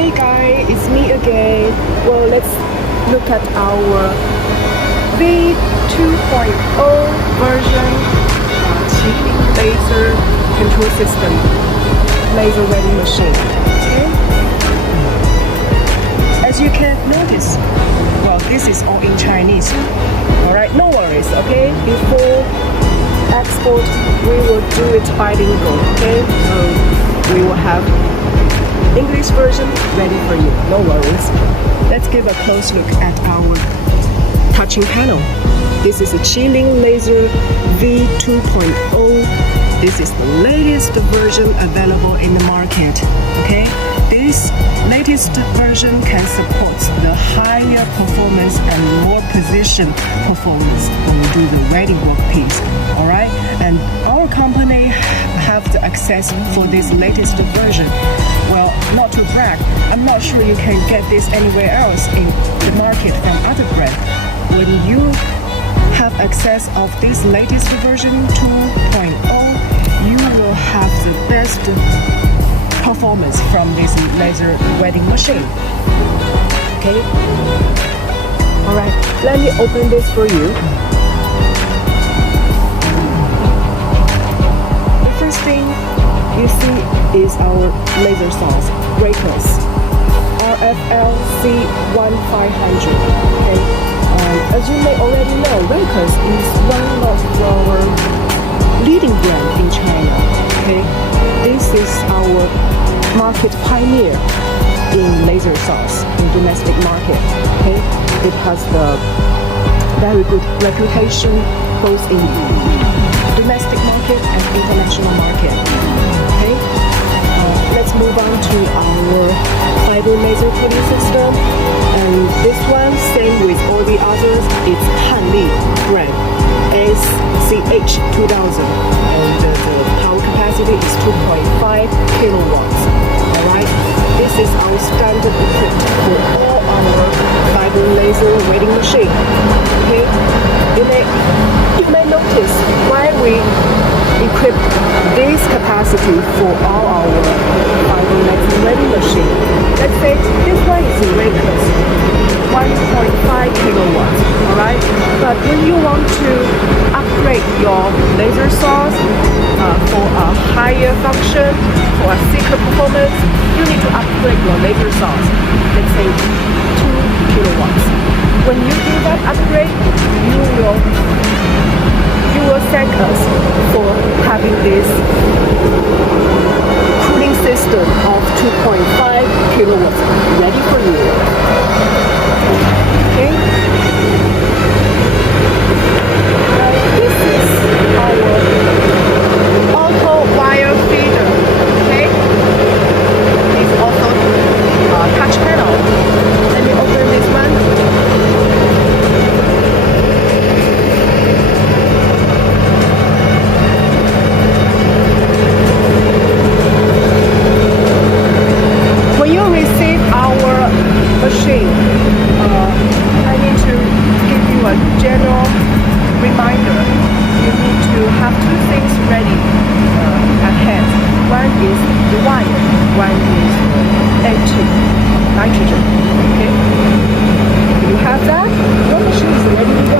Hey guys, it's me again. Well, let's look at our V2.0 version QILIN laser control system laser welding machine. Okay. As you can notice, well, this is all in Chinese. Alright, no worries, okay? Before export, we will do it bilingual, okay? So we will have English version ready for you, no worries. Let's give a close look at our touching panel. This is a QILIN Laser V2.0. This is the latest version available in the market, okay? This latest version can support the higher performance and more precision performance when we do the welding workpiece, alright? And our company have the access for this latest version. Well, not to brag, I'm not sure you can get this anywhere else in the market from other brands. When you have access of this latest version 2.0, you will have the best performance from this laser welding machine. Okay? Alright, let me open this for you. The first thing you see is our laser source, Raycus RFLC1500. Okay? As you may already know, Raycus is one of our leading brand in China. Okay? This is our market pioneer in laser source in domestic market. Okay? It has the very good reputation both in domestic market and international market. Okay? Let's move on to our fiber laser cooling system. And this one, same with all the others, it's Hanli brand SCH2000. And the power capacity is 2.5 kilowatts. Alright? This is our standard equipment for all our fiber laser welding machine. Okay? You may notice why we equip this capacity for all our fiber laser welding machine. Let's say this one is a Raycus 1.5 kilowatts. Alright? But when you want to upgrade your laser source for a higher function, for a thicker performance, you need to upgrade your laser source. Let's say 2 kilowatts. When you do that upgrade, you will thank us for having this cooling system of 2.5 kilowatts ready for you. Okay? This is our auto wire feeder. Okay? It's also touch panel. Let me open this one. When you receive our machine, I need to give you a general reminder. You need to have two things ready at hand. One is the wire, one is empty nitrogen. Okay? If you have that, your machine is ready to go.